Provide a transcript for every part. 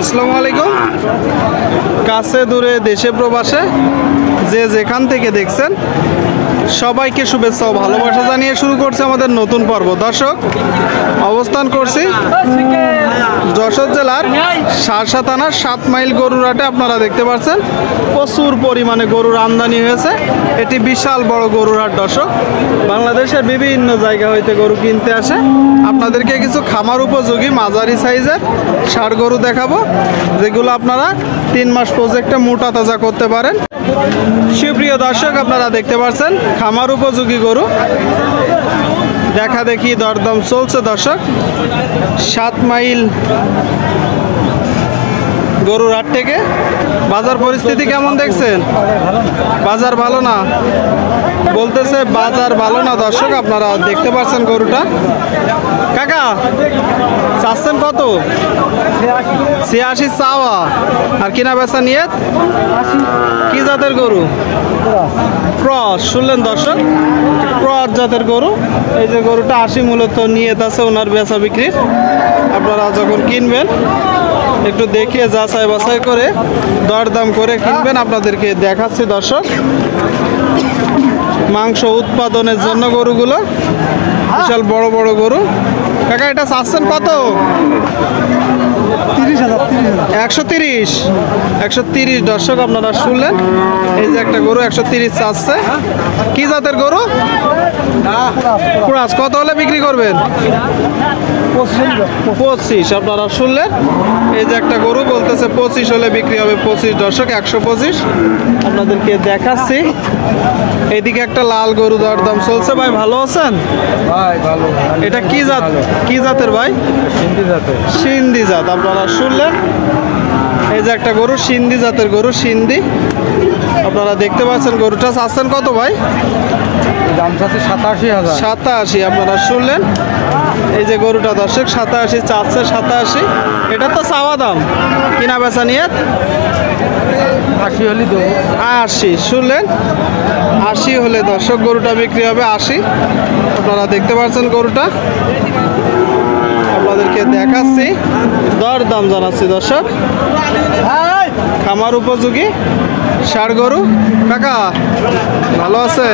আসসালামু আলাইকুম। কাছে দূরে দেশে প্রবাসে যে যেখান থেকে দেখছেন সবাইকে শুভেচ্ছা ও ভালোবাসা জানিয়ে শুরু করছে আমাদের নতুন পর্ব। দর্শক, অবস্থান করছি যশোর জেলার সারসা থানার 7 মাইল গরুর হাটে। আপনারা দেখতে পাচ্ছেন প্রচুর পরিমাণে গরুর আমদানি হয়েছে। এটি বিশাল বড় গরুর হাট। দর্শক, বাংলাদেশের বিভিন্ন জায়গা হইতে গরু কিনতে আসে। আপনাদেরকে কিছু খামার উপযোগী মাঝারি সাইজের ষাঁড় গরু দেখাবো, যেগুলো আপনারা 3 মাস প্রজেক্টে মোটা তাজা করতে পারেন। সুপ্রিয় দর্শক, আপনারা দেখতে পাচ্ছেন খামার উপযোগী গরু দেখা দেখি দরদাম চলছে। দর্শক, 7 মাইল গরুর হাট থেকে বাজার পরিস্থিতি কেমন দেখছেন? বাজার ভালো না বলতেছে, বাজার ভালো না। দর্শক, আপনারা দেখতে পাচ্ছেন গরুটা। কাকা চাচ্ছেন কত? 86 চাওয়া, আর কিনা বেচা নিয়ে কি জাতের গরু? ক্রস। শুনলেন দর্শক, ক্রস জাতের গরু। এই যে গরুটা 80 মূলত নিয়ত আছে ওনার বেচা বিক্রির। আপনারা যখন কিনবেন একটু দেখে যাচাই বাছাই করে দরদাম করে কিনবেন। আপনাদেরকে দেখাচ্ছি দর্শক, মাংস উৎপাদনের জন্য গরুগুলো বিশাল বড় বড় গরু। কাকা এটা চাচ্ছেন কত? 130। দর্শক, আপনারা শুনলেন, এই যে একটা গরু 130 চাচ্ছে। কি জাতের গরু? কুরাস। কত হলে বিক্রি করবেন? 25। আপনারা শুনলেন, এই যে একটা গরু বলতেছে 25 হলে বিক্রি হবে। 25। দর্শক, 125 আপনাদেরকে দেখাচ্ছি। এদিকে একটা লাল গরু দরদাম চলছে। ভাই ভালো আছেন? এটা কি জাত? কি জাতের ভাই? সিন্ধি জাত। আপনারা শুনলেন, এই যে একটা গরু সিন্ধি জাতের গরু, সিন্ধি। আপনারা দেখতে পাচ্ছেন গরুটা চাচ্ছেন কত ভাই? দাম চাচ্ছে 87,000। 87। আপনারা শুনলেন, এই যে গরুটা দর্শক 87 চাচ্ছে। 87 এটা তো চাওয়া দাম, কিনা বেচা নিয়ে 80 হলে দেবো। 80। শুনলেন, 80 হলে দর্শক গরুটা বিক্রি হবে। 80। আপনারা দেখতে পাচ্ছেন গরুটা, আপনাদেরকে দেখাচ্ছি, দর দাম জানাচ্ছি। দর্শক, খামার উপযোগী ষাঁড় গরু। কাকা ভালো আছে?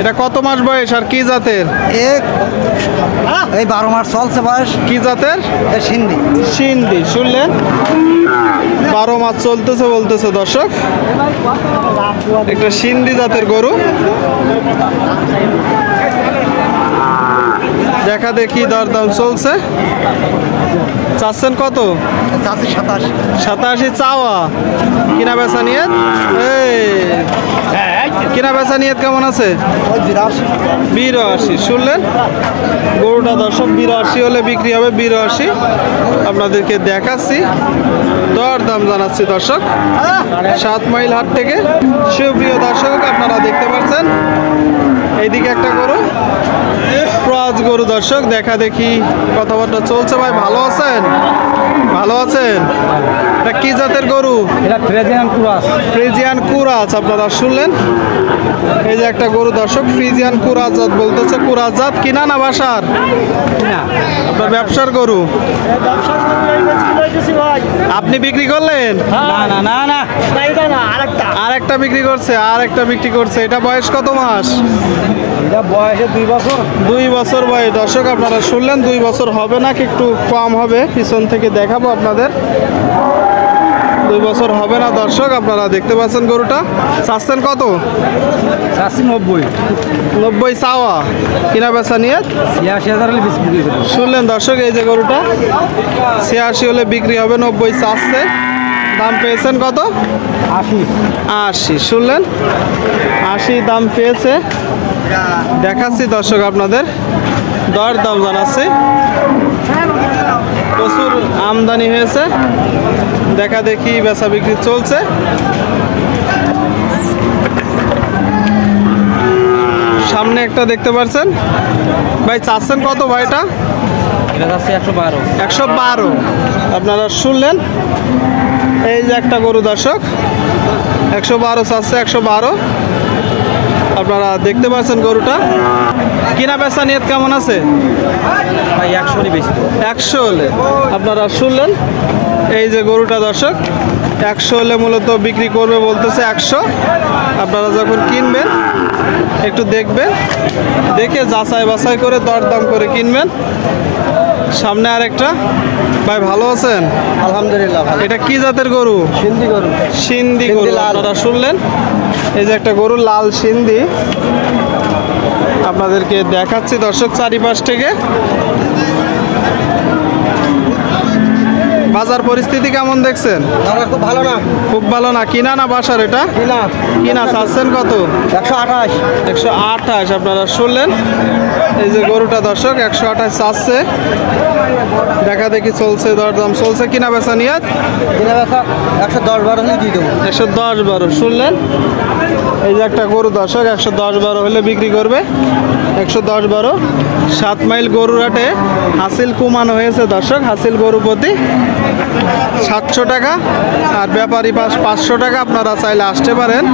এটা কত মাস বয়স আর কি জাতের? এই 12 মাস চলছে বয়স। কি জাতের? সিন্ধি। সিন্ধি। শুনলেন, 12 মাস চলতেছে বলতেছে। দর্শক, একটা সিন্ধি জাতের গরু দেখা দেখি দরদাম চলছে। চাচ্ছেন কত? 87 চাওয়া, কিনা বেচা নিয়ে কিনা বেচা নিয়ে কেমন আছে? 82। শুনলেন, গরুটা দর্শক 82 হলে বিক্রি হবে। 82 আপনাদেরকে দেখাচ্ছি, দরদাম জানাচ্ছি। দর্শক, 7 মাইল হাট থেকে। সুপ্রিয় দর্শক, আপনারা দেখতে পাচ্ছেন এইদিকে একটা গরু ক্রস গরু। দর্শক, দেখা দেখি কথাবার্তা চলছে। ভাই ভালো আছেন? ভালো আছেন। এটা কি জাতের গরু? এটা ফ্রিজিয়ান কুরাস। ফ্রিজিয়ান কুরাস। আপনারা শুনলেন, এই যে একটা গরু দর্শক ফ্রিজিয়ান কুরাস জাত বলতেছে। কুরাস জাত কিনা না বাসার? আপনার ব্যবসার গরু। আপনি বিক্রি করলেন? আরেকটা বিক্রি করছে। আরেকটা বিক্রি করছে। এটা বয়স কত মাস? বয়সে 2 বছর। 2 বছর বয়স। দর্শক, আপনারা শুনলেন, 2 বছর হবে না, একটু কম হবে। পিছন থেকে দেখাবো আপনাদের। 2 বছর হবে না। দর্শক, আপনারা দেখতে পাচ্ছেন গরুটা। চাচ্ছেন কত? 90 চাওয়া, কিনা বেচা নিয়ে 86,000 হলে বিক্রি করব। শুনলেন দর্শক, এই যে গরুটা 86 হলে বিক্রি হবে। 90 চাচ্ছে। দাম পেয়েছেন কত? 80। শুনলেন, 80 দাম পেয়েছে। দেখাচ্ছি দর্শক, আপনাদের দর দাম জানাচ্ছি। প্রচুর আমদানি হয়েছে, দেখা দেখি বেচা বিক্রি চলছে। সামনে একটা দেখতে পাচ্ছেন। ভাই চাচ্ছেন কত ভাই? এটা 112। আপনারা শুনলেন, এই যে একটা গরু দর্শক 112 চাচ্ছে। 112 আপনারা দেখতে পাচ্ছেন গরুটা। কিনা বেচা নিয়ত কেমন আছে? ভাই 100 বেশি। 100 হলে আপনারা শুনলেন, এই যে গরুটা দর্শক 100 হলে মূলত বিক্রি করবে বলতেছে। 100 আপনারা যখন কিনবেন একটু দেখবেন, দেখে যাচাই বাছাই করে দরদাম করে কিনবেন। সামনে আরেকটা ভাই, ভালো আছেন? আলহামদুলিল্লাহ ভালো। এটা কি জাতের গরু? সিন্ধি গরু। সিন্ধি গরু আপনারা শুনলেন। এই যে একটা গরু লাল সিন্ধি আপনাদেরকে দেখাচ্ছি দর্শক চারিপাশ থেকে। বাজার পরিস্থিতি কেমন দেখছেন? খুব ভালো না। খুব ভালো না। কিনা না বাসার? এটা কিনা। চাচ্ছেন কত? 128। 128 আপনারা শুনলেন। এই যে গরুটা দর্শক 128 চাচ্ছে, দেখা দেখি চলছে, দরদাম চলছে। কিনা বেচা নিয়ত? কিনা বেচা 110-12 হলে দিয়ে দেবো। 110-12 শুনলেন। এই যে একটা গরু দর্শক 110-12 হলে বিক্রি করবে। 110-12 7 মাইল গরুর হাটে হাসিল কমানো হয়েছে দর্শক। হাসিল গরু প্রতি 700 টাকা, আর ব্যাপারী 500 টাকা। আপনারা চাইলে আসতে পারেন।